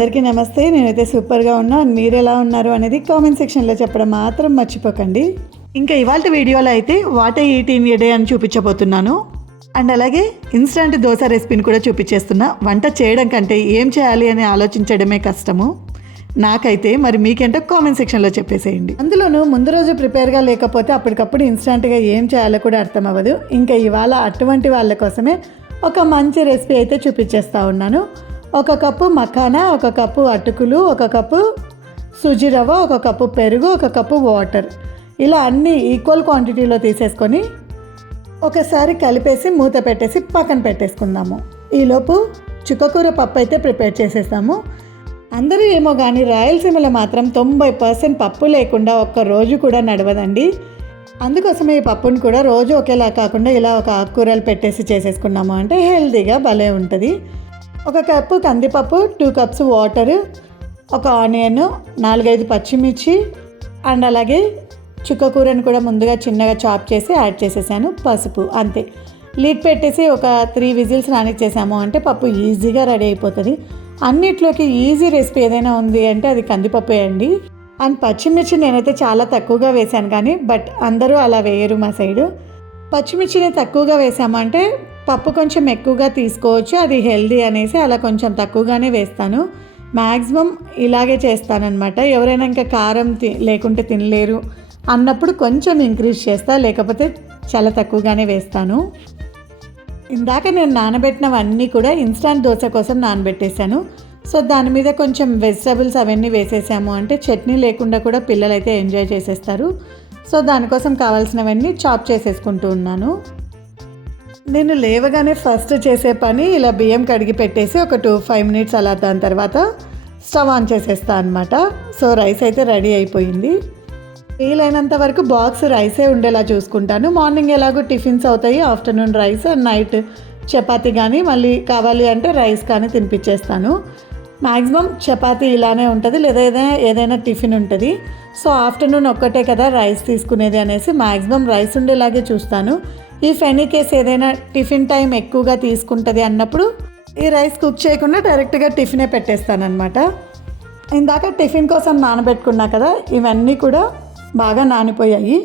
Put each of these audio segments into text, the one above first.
అందరికీ నమస్తే. నేనైతే సూపర్గా ఉన్నా. మీరు ఎలా ఉన్నారు అనేది కామెంట్ సెక్షన్లో చెప్పడం మాత్రం మర్చిపోకండి. ఇంకా ఇవాళ వీడియోలో అయితే వాట్ ఈట్ ఇన్ డే అని చూపించబోతున్నాను. అండ్ అలాగే ఇన్స్టంట్ దోశ రెసిపీని కూడా చూపించేస్తున్నా. వంట చేయడం కంటే ఏం చేయాలి అని ఆలోచించడమే కష్టము. నాకైతే మరి మీకేంటో కామెంట్ సెక్షన్లో చెప్పేసేయండి. అందులోనూ ముందు రోజు ప్రిపేర్గా లేకపోతే అప్పటికప్పుడు ఇన్స్టంట్గా ఏం చేయాలో కూడా అర్థం అవ్వదు ఇంకా ఇవాళ అటువంటి వాళ్ళ కోసమే ఒక మంచి రెసిపీ అయితే చూపించేస్తా ఉన్నాను. ఒక కప్పు మఖానా ఒక కప్పు అటుకులు ఒక కప్పు సుజి రవ్వ ఒక కప్పు పెరుగు ఒక కప్పు వాటర్. ఇలా అన్నీ ఈక్వల్ క్వాంటిటీలో తీసేసుకొని ఒకసారి కలిపేసి మూత పెట్టేసి పక్కన పెట్టేసుకుందాము. ఈలోపు చుక్కకూర పప్పు అయితే ప్రిపేర్ చేసేసాము అందరూ ఏమో కానీ రాయలసీమలో మాత్రం తొంభై పర్సెంట్ పప్పు లేకుండా ఒక్క రోజు కూడా నడవదండి. అందుకోసమే ఈ పప్పుని కూడా రోజు ఒకేలా కాకుండా ఇలా ఒక ఆకుకూరలు పెట్టేసి చేసేసుకున్నాము. అంటే హెల్తీగా భలే ఉంటుంది. ఒక కప్పు కందిపప్పు టూ కప్స్ వాటర్ ఒక ఆనియన్ నాలుగైదు పచ్చిమిర్చి అండ్ అలాగే చుక్కకూరని కూడా ముందుగా చిన్నగా చాప్ చేసి యాడ్ చేసేసాను పసుపు అంతే. లీడ్ పెట్టేసి ఒక త్రీ విజిల్స్ రానిచ్చేసాము అంటే పప్పు ఈజీగా రెడీ అయిపోతుంది. అన్నిట్లోకి ఈజీ రెసిపీ ఏదైనా ఉంది అంటే అది కందిపప్పు అండి. అండ్ పచ్చిమిర్చి నేనైతే చాలా తక్కువగా వేశాను కానీ బట్ అందరూ అలా వేయరు మా సైడు. పచ్చిమిర్చిని తక్కువగా వేసామంటే పప్పు కొంచెం ఎక్కువగా తీసుకోవచ్చు అది హెల్దీ అనేసి అలా కొంచెం తక్కువగానే వేస్తాను. మ్యాక్సిమం ఇలాగే చేస్తానన్నమాట. ఎవరైనా ఇంకా కారం తి లేకుంటే తినలేరు అన్నప్పుడు కొంచెం ఇంక్రీజ్ చేస్తా లేకపోతే చాలా తక్కువగానే వేస్తాను. ఇందాక నేను నానబెట్టినవన్నీ కూడా ఇన్స్టాంట్ దోశ కోసం నానబెట్టేశాను. సో దాని మీద కొంచెం వెజిటబుల్స్ అవన్నీ వేసేసాము. అంటే చట్నీ లేకుండా కూడా పిల్లలు అయితే ఎంజాయ్ చేసేస్తారు. సో దానికోసం కావాల్సినవన్నీ చాప్ చేసేసుకుంటూ ఉన్నాను. నేను లేవగానే ఫస్ట్ చేసే పని ఇలా బియ్యం కడిగి పెట్టేసి ఒక టూ ఫైవ్ మినిట్స్ అలా దాని తర్వాత స్టవ్ ఆన్ చేసేస్తా అనమాట సో రైస్ అయితే రెడీ అయిపోయింది. వీలైనంత వరకు బాక్స్ రైసే ఉండేలా చూసుకుంటాను. మార్నింగ్ ఎలాగో టిఫిన్స్ అవుతాయి afternoon rice and night chapati కానీ మళ్ళీ కావాలి అంటే రైస్ కానీ తినిపించేస్తాను. మ్యాక్సిమం చపాతీ ఇలానే ఉంటుంది లేదా ఏదైనా ఏదైనా టిఫిన్ ఉంటుంది. సో ఆఫ్టర్నూన్ ఒక్కటే కదా రైస్ తీసుకునేది అనేసి మ్యాక్సిమం రైస్ ఉండేలాగే చూస్తాను. ఈ ఫెనీ కేస్ ఏదైనా టిఫిన్ టైం ఎక్కువగా తీసుకుంటుంది అన్నప్పుడు ఈ రైస్ కుక్ చేయకుండా డైరెక్ట్గా టిఫినే పెట్టేస్తానమాట ఇందాక టిఫిన్ కోసం నానబెట్టుకున్నా కదా ఇవన్నీ కూడా బాగా నానిపోయాయి.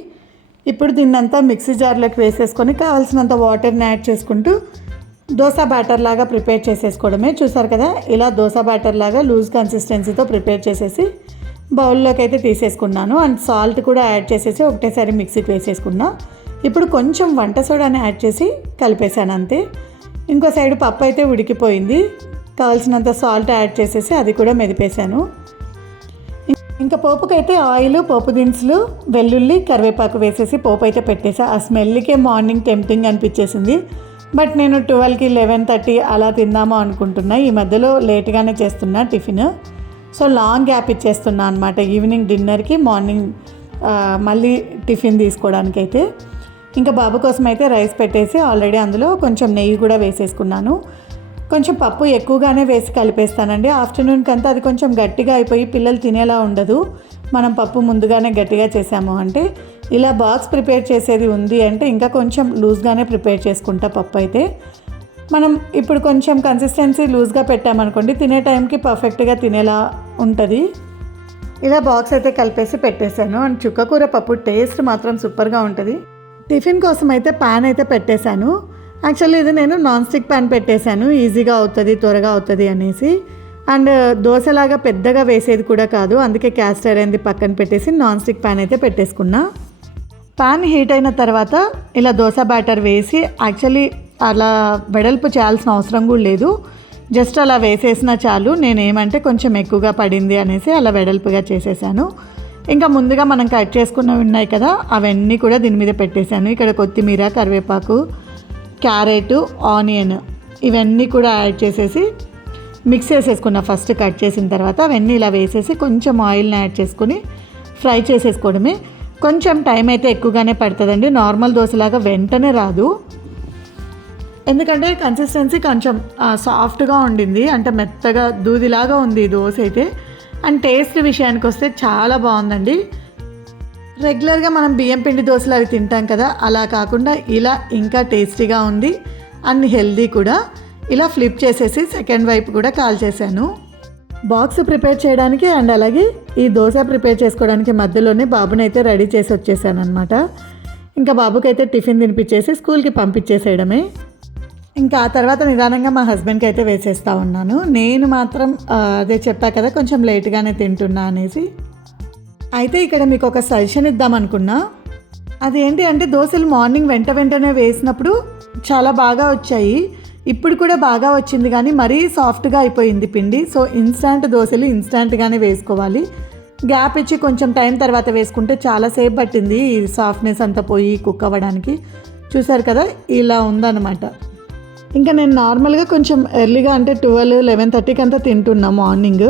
ఇప్పుడు దీన్నంతా మిక్సీ జార్లోకి వేసేసుకొని కావాల్సినంత వాటర్ని యాడ్ చేసుకుంటూ దోశ బ్యాటర్ లాగా ప్రిపేర్ చేసేసుకోవడమే. చూసారు కదా ఇలా దోశ బ్యాటర్ లాగా లూజ్ కన్సిస్టెన్సీతో ప్రిపేర్ చేసేసి బౌల్లోకి అయితే తీసేసుకున్నాను. అండ్ సాల్ట్ కూడా యాడ్ చేసేసి ఒకటేసారి మిక్సీకి వేసేసుకున్నా. ఇప్పుడు కొంచెం వంట సోడాని యాడ్ చేసి కలిపేశాను అంతే. ఇంకో సైడ్ పప్పు అయితే ఉడికిపోయింది. కావాల్సినంత సాల్ట్ యాడ్ చేసేసి అది కూడా మెదిపేశాను. ఇంకా పోపుకైతే ఆయిల్ పోపు దినుసులు వెల్లుల్లి కరివేపాకు వేసేసి పోపు అయితే పెట్టేసా. ఆ స్మెల్కే మార్నింగ్ టెంప్టింగ్ అనిపించేసింది. బట్ నేను ట్వెల్వ్కి లెవెన్ థర్టీ అలా తిందాము అనుకుంటున్నా. ఈ మధ్యలో లేట్గానే చేస్తున్నా టిఫిన్. సో లాంగ్ గ్యాప్ ఇచ్చేస్తున్నా అనమాట ఈవినింగ్ డిన్నర్కి మార్నింగ్ మళ్ళీ టిఫిన్ తీసుకోవడానికి అయితే ఇంకా బాబు కోసం అయితే రైస్ పెట్టేసి ఆల్రెడీ అందులో కొంచెం నెయ్యి కూడా వేసేసుకున్నాను. కొంచెం పప్పు ఎక్కువగానే వేసి కలిపేస్తానండి. ఆఫ్టర్నూన్కి అంతా అది కొంచెం గట్టిగా అయిపోయి పిల్లలు తినేలా ఉండదు. మనం పప్పు ముందుగానే గట్టిగా చేసాము అంటే ఇలా బాక్స్ ప్రిపేర్ చేసేది ఉంది అంటే ఇంకా కొంచెం లూజ్గానే ప్రిపేర్ చేసుకుంటా పప్పు అయితే. మనం ఇప్పుడు కొంచెం కన్సిస్టెన్సీ లూజ్గా పెట్టామనుకోండి తినే టైంకి పర్ఫెక్ట్గా తినేలా ఉంటుంది. ఇలా బాక్స్ అయితే కలిపేసి పెట్టేశాను. అండ్ చుక్కకూర పప్పు టేస్ట్ మాత్రం సూపర్గా ఉంటుంది. టిఫిన్ కోసం అయితే ప్యాన్ అయితే పెట్టేశాను. యాక్చువల్లీ ఇది నేను నాన్ స్టిక్ ప్యాన్ పెట్టేశాను. ఈజీగా అవుతుంది త్వరగా అవుతుంది అనేసి. అండ్ దోశలాగా పెద్దగా వేసేది కూడా కాదు. అందుకే క్యాస్టర్ అనేది పక్కన పెట్టేసి నాన్ స్టిక్ ప్యాన్ అయితే పెట్టేసుకున్నా. పాన్ హీట్ అయిన తర్వాత ఇలా దోశ బ్యాటర్ వేసి యాక్చువల్లీ అలా వెడల్పు చేయాల్సిన అవసరం కూడా లేదు. జస్ట్ అలా వేసేసిన చాలు. నేనేమంటే కొంచెం ఎక్కువగా పడింది అనేసి అలా వెడల్పుగా చేసేసాను. ఇంకా ముందుగా మనం కట్ చేసుకున్నవి ఉన్నాయి కదా అవన్నీ కూడా దీని మీద పెట్టేశాను. ఇక్కడ కొత్తిమీర కరివేపాకు క్యారెట్ ఆనియన్ ఇవన్నీ కూడా యాడ్ చేసేసి మిక్స్ చేసేసుకున్నా ఫస్ట్ కట్ చేసిన తర్వాత అవన్నీ ఇలా వేసేసి కొంచెం ఆయిల్ని యాడ్ చేసుకొని ఫ్రై చేసేసుకోవడమే. కొంచెం టైం అయితే ఎక్కువగానే పడుతుందండి. నార్మల్ దోశలాగా వెంటనే రాదు. ఎందుకంటే కన్సిస్టెన్సీ కొంచెం సాఫ్ట్గా ఉండింది. అంటే మెత్తగా దూదిలాగా ఉంది ఈ దోశ అయితే. అండ్ టేస్ట్ విషయానికి వస్తే చాలా బాగుందండి. రెగ్యులర్గా మనం బియ్యం పిండి దోశలు అవి తింటాం కదా అలా కాకుండా ఇలా ఇంకా టేస్టీగా ఉంది అండ్ హెల్దీ కూడా. ఇలా ఫ్లిప్ చేసేసి సెకండ్ వైపు కూడా కాల్ చేశాను. బాక్స్ ప్రిపేర్ చేయడానికి అండ్ అలాగే ఈ దోశ ప్రిపేర్ చేసుకోవడానికి మధ్యలోనే బాబుని అయితే రెడీ చేసి వచ్చేసాను అనమాట ఇంకా బాబుకి అయితే టిఫిన్ తినిపించేసి స్కూల్కి పంపించేసేయడమే. ఇంకా ఆ తర్వాత నిదానంగా మా హస్బెండ్కి అయితే వేసేస్తా ఉన్నాను. నేను మాత్రం అదే చెప్పా కదా కొంచెం లేట్గానే తింటున్నా అనేసి. అయితే ఇక్కడ మీకు ఒక సజెషన్ ఇద్దాం అనుకున్నా. అదేంటి అంటే దోశలు మార్నింగ్ వెంట వెంటనే వేసినప్పుడు చాలా బాగా వచ్చాయి. ఇప్పుడు కూడా బాగా వచ్చింది కానీ మరీ సాఫ్ట్గా అయిపోయింది పిండి. సో ఇన్స్టాంట్ దోశలు ఇన్స్టాంట్గానే వేసుకోవాలి. గ్యాప్ ఇచ్చి కొంచెం టైం తర్వాత వేసుకుంటే చాలా సేపు పట్టింది ఈ సాఫ్ట్నెస్ అంతా పోయి కుక్ అవ్వడానికి. చూసారు కదా ఇలా ఉందన్నమాట. ఇంకా నేను నార్మల్గా కొంచెం ఎర్లీగా అంటే ట్వెల్వ్ లెవెన్ థర్టీకి అంతా తింటున్నా మార్నింగ్.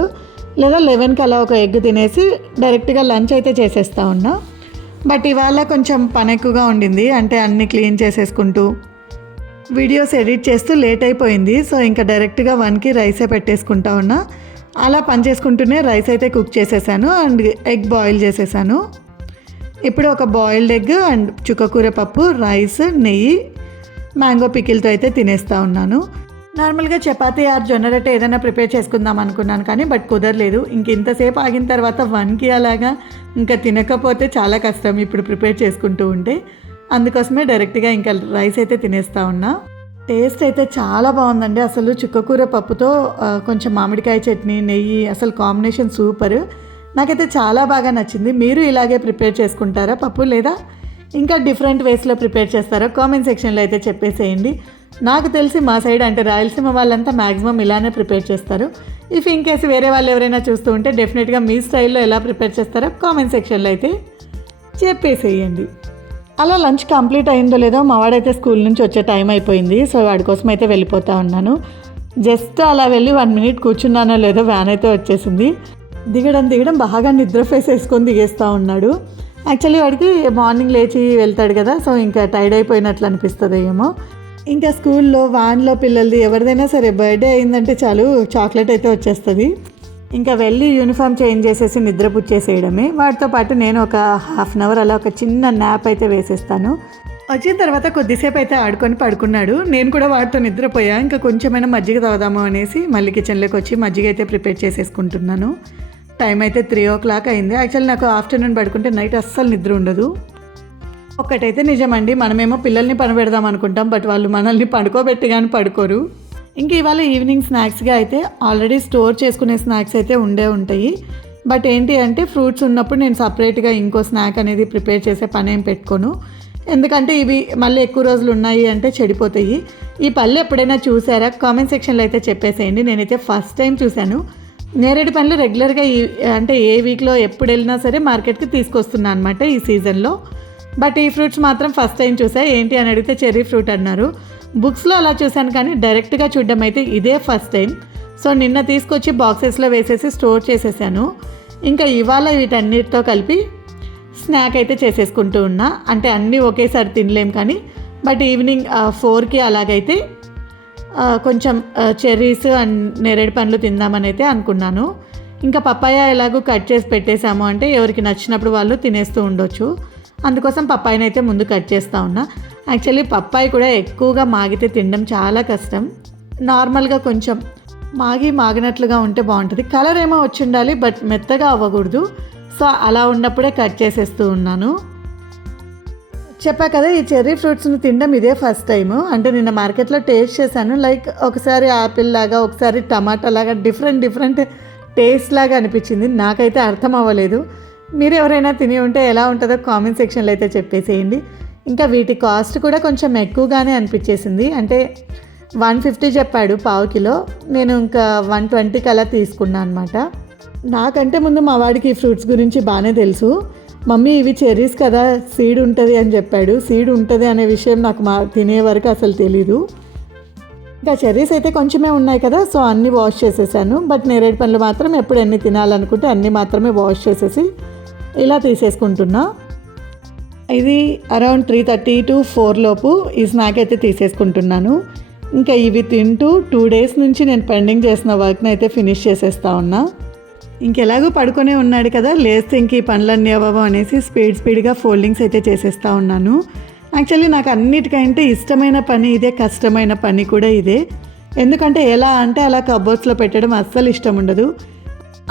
లేదా లెవెన్కి అలా ఒక ఎగ్ తినేసి డైరెక్ట్గా లంచ్ అయితే చేసేస్తా ఉన్నా. బట్ ఇవాళ కొంచెం పని ఎక్కువగా ఉండింది. అంటే అన్నీ క్లీన్ చేసేసుకుంటూ వీడియోస్ ఎడిట్ చేస్తూ లేట్ అయిపోయింది. సో ఇంకా డైరెక్ట్గా వన్కి రైసే పెట్టేసుకుంటా ఉన్నా. అలా పని చేసుకుంటూనే రైస్ అయితే కుక్ చేసేసాను అండ్ ఎగ్ బాయిల్ చేసేసాను. ఇప్పుడు ఒక బాయిల్డ్ ఎగ్ అండ్ చుక్కకూర పప్పు రైస్ నెయ్యి మ్యాంగో పికిల్తో అయితే తినేస్తూ ఉన్నాను. నార్మల్గా చపాతి ఆర్ జొన్న రొట్టె ఏదైనా ప్రిపేర్ చేసుకుందాం అనుకున్నాను కానీ బట్ కుదరలేదు. ఇంక ఇంతసేపు ఆగిన తర్వాత వన్కి అలాగా ఇంకా తినకపోతే చాలా కష్టం ఇప్పుడు ప్రిపేర్ చేసుకుంటూ ఉంటే. అందుకోసమే డైరెక్ట్గా ఇంకా రైస్ అయితే తినేస్తా ఉన్నా. టేస్ట్ అయితే చాలా బాగుందండి. అసలు చుక్కకూర పప్పుతో కొంచెం మామిడికాయ చట్నీ నెయ్యి అసలు కాంబినేషన్ సూపర్. నాకైతే చాలా బాగా నచ్చింది. మీరు ఇలాగే ప్రిపేర్ చేసుకుంటారా? పప్పు లేదా ఇంకా డిఫరెంట్ వేస్లో ప్రిపేర్ చేస్తారో కామెంట్ సెక్షన్లో అయితే చెప్పేసేయండి. నాకు తెలిసి మా సైడ్ అంటే రాయలసీమ వాళ్ళంతా మ్యాక్సిమం ఇలానే ప్రిపేర్ చేస్తారు. ఇఫ్ ఇన్ కేసు వేరే వాళ్ళు ఎవరైనా చూస్తూ ఉంటే డెఫినెట్గా మీ స్టైల్లో ఎలా ప్రిపేర్ చేస్తారో కామెంట్ సెక్షన్లో అయితే చెప్పేసేయండి. అలా లంచ్ కంప్లీట్ అయిందో లేదో మా వాడైతే స్కూల్ నుంచి వచ్చే టైం అయిపోయింది. సో వాడి కోసం అయితే వెళ్ళిపోతా ఉన్నాను. జస్ట్ అలా వెళ్ళి వన్ మినిట్ కూర్చున్నానో లేదో వ్యాన్ అయితే వచ్చేసింది. దిగడం దిగడం బాగా నిద్ర ఫేస్ వేసుకొని దిగేస్తూ ఉన్నాడు. యాక్చువల్లీ వాడికి మార్నింగ్ లేచి వెళ్తాడు కదా సో ఇంకా టైర్డ్ అయిపోయినట్లు అనిపిస్తుంది ఏమో. ఇంకా స్కూల్లో వాన్లో పిల్లలది ఎవరిదైనా సరే బర్త్డే అయిందంటే చాలు చాక్లెట్ అయితే వచ్చేస్తుంది. ఇంకా వెళ్ళి యూనిఫామ్ చేంజ్ చేసేసి నిద్ర పుచ్చేసేయడమే. వాటితో పాటు నేను ఒక హాఫ్ అన్ అవర్ అలా ఒక చిన్న న్యాప్ అయితే వేసేస్తాను. వచ్చిన తర్వాత కొద్దిసేపు అయితే ఆడుకొని పడుకున్నాడు. నేను కూడా వాడితో నిద్రపోయా. ఇంకా కొంచెమైనా మజ్జిగ తాగుదాము అనేసి మళ్ళీ కిచెన్లోకి వచ్చి మజ్జిగ అయితే ప్రిపేర్ చేసేసుకుంటున్నాను. టైం అయితే త్రీ ఓ క్లాక్ అయింది. యాక్చువల్లీ నాకు ఆఫ్టర్నూన్ పడుకుంటే నైట్ అస్సలు నిద్ర ఉండదు. ఒక్కటైతే నిజమండి మనమేమో పిల్లల్ని పనిపెడదాం అనుకుంటాం బట్ వాళ్ళు మనల్ని పడుకోబెట్టి కానీ పడుకోరు. ఇంక ఇవాళ ఈవినింగ్ స్నాక్స్గా అయితే ఆల్రెడీ స్టోర్ చేసుకునే స్నాక్స్ అయితే ఉండే ఉంటాయి. బట్ ఏంటి అంటే ఫ్రూట్స్ ఉన్నప్పుడు నేను సపరేట్గా ఇంకో స్నాక్ అనేది ప్రిపేర్ చేసే పని ఏం పెట్టుకోను. ఎందుకంటే ఇవి మళ్ళీ ఎక్కువ రోజులు ఉన్నాయి అంటే చెడిపోతాయి. ఈ పళ్ళు ఎప్పుడైనా చూసారా? కామెంట్ సెక్షన్లో అయితే చెప్పేసేయండి. నేనైతే ఫస్ట్ టైం చూశాను. నేరేడు పండ్లు రెగ్యులర్గా అంటే ఏ వీక్లో ఎప్పుడు వెళ్ళినా సరే మార్కెట్కి తీసుకొస్తున్నాను అనమాట ఈ సీజన్లో. బట్ ఈ ఫ్రూట్స్ మాత్రం ఫస్ట్ టైం చూసా. ఏంటి అని అడిగితే చెర్రీ ఫ్రూట్ అన్నారు. బుక్స్లో అలా చూశాను కానీ డైరెక్ట్గా చూడడం అయితే ఇదే ఫస్ట్ టైం. సో నిన్న తీసుకొచ్చి బాక్సెస్లో వేసేసి స్టోర్ చేసేసాను. ఇంకా ఇవాళ వీటన్నిటితో కలిపి స్నాక్ అయితే చేసేసుకుంటూ ఉన్నా. అంటే అన్నీ ఒకేసారి తినలేం కానీ బట్ ఈవినింగ్ ఫోర్కి అలాగైతే కొంచెం చెర్రీస్ అండ్ నేరేడు పండ్లు తిందామని అయితే అనుకున్నాను. ఇంకా పప్పాయ ఎలాగో కట్ చేసి పెట్టేశాము అంటే ఎవరికి నచ్చినప్పుడు వాళ్ళు తినేస్తూ ఉండొచ్చు. అందుకోసం పప్పాయని అయితే ముందు కట్ చేస్తూ ఉన్నా. యాక్చువల్లీ పప్పాయి కూడా ఎక్కువగా మాగితే తినడం చాలా కష్టం. నార్మల్గా కొంచెం మాగి మాగినట్లుగా ఉంటే బాగుంటుంది. కలర్ ఏమో వచ్చి ఉండాలి బట్ మెత్తగా అవ్వకూడదు. సో అలా ఉన్నప్పుడే కట్ చేసేస్తూ ఉన్నాను. చెప్పా కదా ఈ చెర్రీ ఫ్రూట్స్ని తినడం ఇదే ఫస్ట్ టైం అంటే నిన్న మార్కెట్లో టేస్ట్ చేశాను. లైక్ ఒకసారి యాపిల్ లాగా ఒకసారి టమాటా లాగా డిఫరెంట్ డిఫరెంట్ టేస్ట్ లాగా అనిపించింది. నాకైతే అర్థం అవ్వలేదు. మీరు ఎవరైనా తిని ఉంటే ఎలా ఉంటుందో కామెంట్ సెక్షన్లో అయితే చెప్పేసేయండి. ఇంకా వీటి కాస్ట్ కూడా కొంచెం ఎక్కువగానే అనిపించేసింది. అంటే వన్ ఫిఫ్టీ చెప్పాడు పావు కిలో. నేను ఇంకా వన్ ట్వంటీకి అలా తీసుకున్నాను అనమాట నాకంటే ముందు మా వాడికి ఈ ఫ్రూట్స్ గురించి బాగానే తెలుసు. మమ్మీ ఇవి చెర్రీస్ కదా సీడ్ ఉంటుంది అని చెప్పాడు. సీడ్ ఉంటుంది అనే విషయం నాకు మా తినే వరకు అసలు తెలీదు. ఇంకా చెర్రీస్ అయితే కొంచెమే ఉన్నాయి కదా సో అన్నీ వాష్ చేసేసాను. బట్ నేరేడు పండ్లు మాత్రం ఎప్పుడు ఎన్ని తినాలనుకుంటే అన్నీ మాత్రమే వాష్ చేసేసి ఇలా తీసేసుకుంటున్నా. ఇది around three thirty to four లోపు ఈ స్నాక్ అయితే తీసేసుకుంటున్నాను. ఇంకా ఇవి తింటూ టూ డేస్ నుంచి నేను పెండింగ్ చేసిన వర్క్ని అయితే ఫినిష్ చేసేస్తా ఉన్నా. ఇంకెలాగో పడుకొనే ఉన్నాడు కదా లేస్తే ఇంక ఈ పనులన్నీ అవ్వవు అనేసి స్పీడ్ స్పీడ్గా ఫోల్డింగ్స్ అయితే చేసేస్తా ఉన్నాను. యాక్చువల్లీ నాకు అన్నిటికంటే ఇష్టమైన పని ఇదే కష్టమైన పని కూడా ఇదే. ఎందుకంటే ఎలా అంటే అలా కబోర్డ్స్లో పెట్టడం అస్సలు ఇష్టం ఉండదు.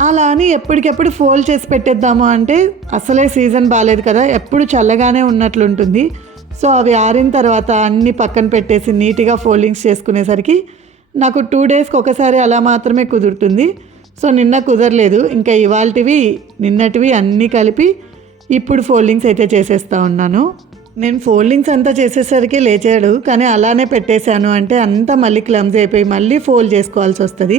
అలా అని ఎప్పటికెప్పుడు ఫోల్డ్ చేసి పెట్టేద్దాము అంటే అసలే సీజన్ బాగాలేదు కదా ఎప్పుడు చల్లగానే ఉన్నట్లుంటుంది. సో అవి ఆరిన తర్వాత అన్నీ పక్కన పెట్టేసి నీట్గా ఫోల్డింగ్స్ చేసుకునేసరికి నాకు టూ డేస్కి ఒకసారి అలా మాత్రమే కుదురుతుంది. సో నిన్న కుదరలేదు. ఇంకా ఇవాళటివి నిన్నటివి అన్నీ కలిపి ఇప్పుడు ఫోల్డింగ్స్ అయితే చేసేస్తా ఉన్నాను. నేను ఫోల్డింగ్స్ అంతా చేసేసరికి లేచాడు కానీ అలానే పెట్టేశాను అంటే అంతా మళ్ళీ క్లమ్స్ అయిపోయి మళ్ళీ ఫోల్డ్ చేసుకోవాల్సి వస్తుంది.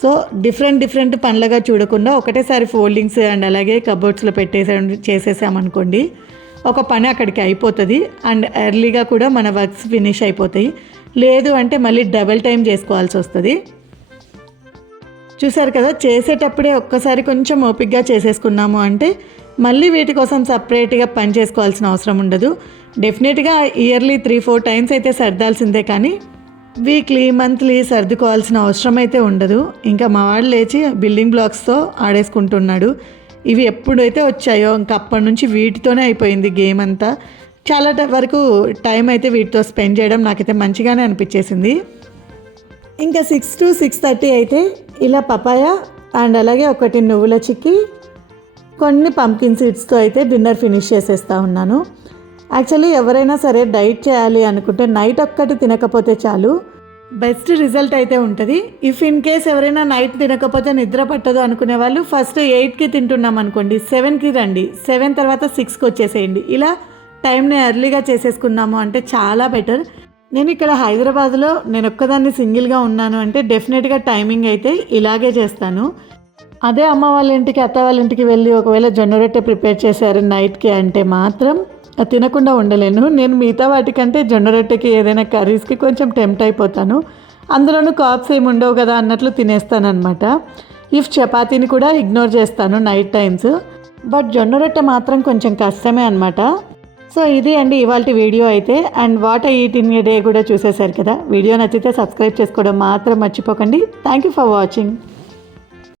సో డిఫరెంట్ డిఫరెంట్ పనులుగా చూడకుండా ఒకటేసారి ఫోల్డింగ్స్ అండ్ అలాగే కబోర్డ్స్లో పెట్టేసా చేసేసామనుకోండి ఒక పని అక్కడికి అయిపోతుంది అండ్ ఎర్లీగా కూడా మన వర్క్స్ ఫినిష్ అయిపోతాయి. లేదు అంటే మళ్ళీ డబల్ టైం చేసుకోవాల్సి వస్తుంది. చూసారు కదా చేసేటప్పుడే ఒక్కసారి కొంచెం ఓపిక్గా చేసేసుకున్నాము అంటే మళ్ళీ వీటి కోసం సపరేట్గా పని చేసుకోవాల్సిన అవసరం ఉండదు. డెఫినెట్గా ఇయర్లీ త్రీ ఫోర్ టైమ్స్ అయితే సర్దాల్సిందే కానీ వీక్లీ మంత్లీ సర్దుకోవాల్సిన అవసరం అయితే ఉండదు. ఇంకా మా వాడు లేచి బిల్డింగ్ బ్లాక్స్తో ఆడేసుకుంటున్నాడు. ఇవి ఎప్పుడైతే వచ్చాయో ఇంకా అప్పటి నుంచి వీటితోనే అయిపోయింది గేమ్ అంతా. చాలా వరకు టైం అయితే వీటితో స్పెండ్ చేయడం నాకైతే మంచిగానే అనిపించేసింది. ఇంకా సిక్స్ టు సిక్స్ థర్టీ అయితే ఇలా పపాయ అండ్ అలాగే ఒకటి నువ్వుల చిక్కి కొన్ని పంకిన్ సీడ్స్తో అయితే డిన్నర్ ఫినిష్ చేసేస్తా ఉన్నాను. యాక్చువల్లీ ఎవరైనా సరే డైట్ చేయాలి అనుకుంటే నైట్ ఒక్కటి తినకపోతే చాలు. బెస్ట్ రిజల్ట్ అయితే ఉంటుంది. ఇఫ్ ఇన్ కేస్ ఎవరైనా నైట్ తినకపోతే నిద్ర పట్టదు అనుకునే వాళ్ళు ఫస్ట్ ఎయిట్కి తింటున్నాం అనుకోండి సెవెన్కి రండి. సెవెన్ తర్వాత సిక్స్కి వచ్చేసేయండి. ఇలా టైంని ఎర్లీగా చేసేసుకున్నాము అంటే చాలా బెటర్ నేను ఇక్కడ హైదరాబాద్లో నేను ఒక్కదాన్ని సింగిల్గా ఉన్నాను అంటే డెఫినెట్గా టైమింగ్ అయితే ఇలాగే చేస్తాను. అదే అమ్మ వాళ్ళ ఇంటికి అత్త వాళ్ళ ఇంటికి వెళ్ళి ఒకవేళ జొన్న రొట్టె ప్రిపేర్ చేశారు నైట్కి అంటే మాత్రం అది తినకుండా ఉండలేను. నేను మిగతా వాటికంటే జొన్న రొట్టెకి ఏదైనా కర్రీస్కి కొంచెం టెంప్ట్ అయిపోతాను. అందులోనూ కాప్స్ ఏమి ఉండవు కదా అన్నట్లు తినేస్తాను అనమాట ఇఫ్ చపాతీని కూడా ఇగ్నోర్ చేస్తాను నైట్ టైమ్స్. బట్ జొన్న రొట్టె మాత్రం కొంచెం కష్టమే అనమాట సో ఇది అండి ఇవాళ వీడియో అయితే. And what I eat in a day కూడా చూసేశారు కదా. వీడియో నచ్చితే సబ్స్క్రైబ్ చేసుకోవడం మాత్రం మర్చిపోకండి. Thank you for watching